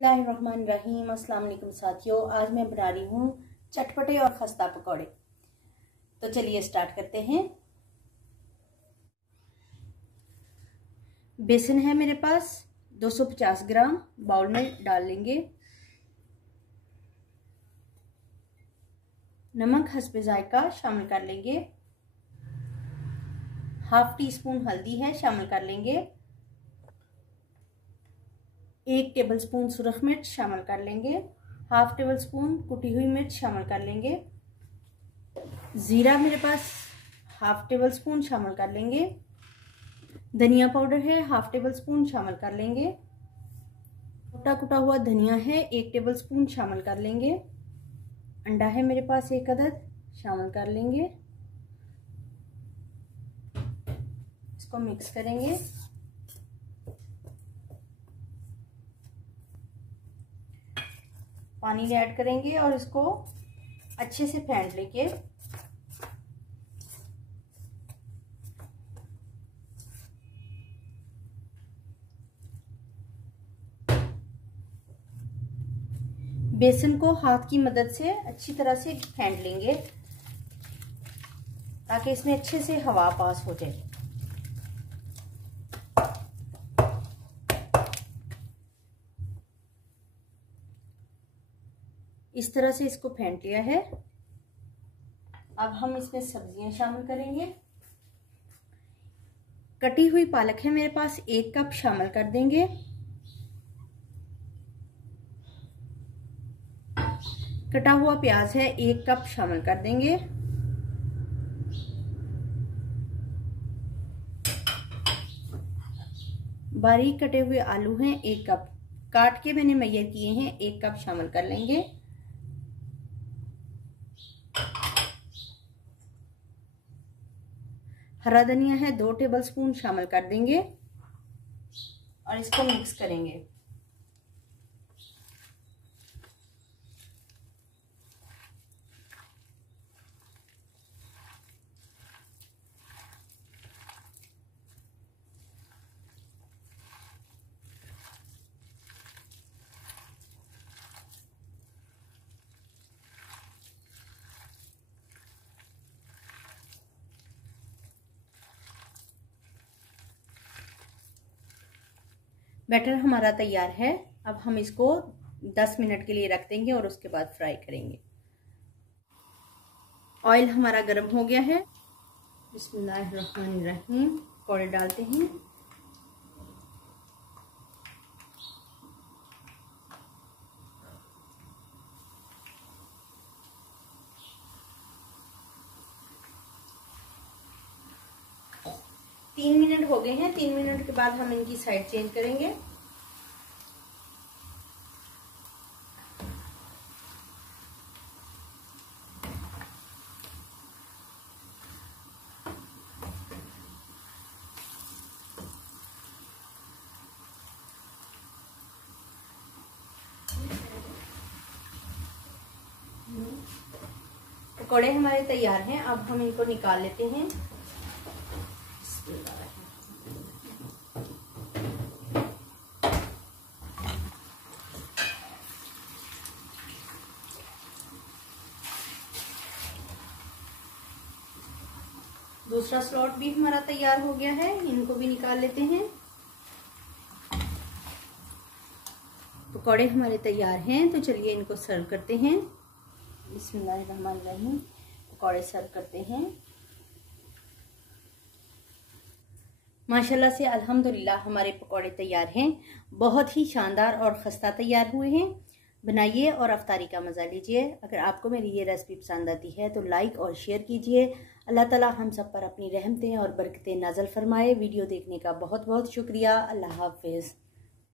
बिस्मिल्लाहिर्रहमानिर्रहीम। अस्सलाम वालेकुम साथियों, आज मैं बना रही हूँ चटपटे और खस्ता पकौड़े। तो चलिए स्टार्ट करते हैं। बेसन है मेरे पास 250 ग्राम, बाउल में डाल लेंगे। नमक हस्बे जायका शामिल कर लेंगे। हाफ टी स्पून हल्दी है, शामिल कर लेंगे। 1 टेबलस्पून सुरख मिर्च शामिल कर लेंगे। हाफ टेबल स्पून कुटी हुई मिर्च शामिल कर लेंगे। जीरा मेरे पास हाफ टेबल स्पून शामिल कर लेंगे। धनिया पाउडर है हाफ टेबल स्पून शामिल कर लेंगे। मोटा कुटा हुआ धनिया है 1 टेबल स्पून शामिल कर लेंगे। अंडा है मेरे पास 1 अदद, शामिल कर लेंगे। इसको मिक्स करेंगे। पानी ऐड करेंगे और इसको अच्छे से फेंट लेंगे। बेसन को हाथ की मदद से अच्छी तरह से फेंट लेंगे ताकि इसमें अच्छे से हवा पास हो जाए। इस तरह से इसको फेंट लिया है। अब हम इसमें सब्जियां शामिल करेंगे। कटी हुई पालक है मेरे पास 1 कप, शामिल कर देंगे। कटा हुआ प्याज है 1 कप, शामिल कर देंगे। बारीक कटे हुए आलू हैं 1 कप, काट के मैंने मैयर किए हैं 1 कप, शामिल कर लेंगे। हरा धनिया है 2 टेबलस्पून, शामिल कर देंगे और इसको मिक्स करेंगे। बैटर हमारा तैयार है। अब हम इसको 10 मिनट के लिए रख देंगे और उसके बाद फ्राई करेंगे। ऑयल हमारा गर्म हो गया है। बिस्मिल्लाहिर्रहमानिर्रहीम। पकौड़े डालते हैं। तीन मिनट हो गए हैं। 3 मिनट के बाद हम इनकी साइड चेंज करेंगे। पकौड़े हमारे तैयार हैं। अब हम इनको निकाल लेते हैं। दूसरा स्लॉट भी हमारा तैयार हो गया है, इनको भी निकाल लेते हैं। पकौड़े हमारे तैयार हैं, तो चलिए इनको सर्व करते हैं। बिस्मिल्लाहिर्रहमानिर्रहीम। पकौड़े सर्व करते हैं। माशाल्लाह से अल्हम्दुलिल्लाह हमारे पकौड़े तैयार हैं। बहुत ही शानदार और खस्ता तैयार हुए हैं। बनाइए और अफ्तारी का मज़ा लीजिए। अगर आपको मेरी ये रेसिपी पसंद आती है तो लाइक और शेयर कीजिए। अल्लाह ताला हम सब पर अपनी रहमतें और बरकतें नाज़िल फरमाए। वीडियो देखने का बहुत बहुत शुक्रिया। अल्लाह हाफ़िज़।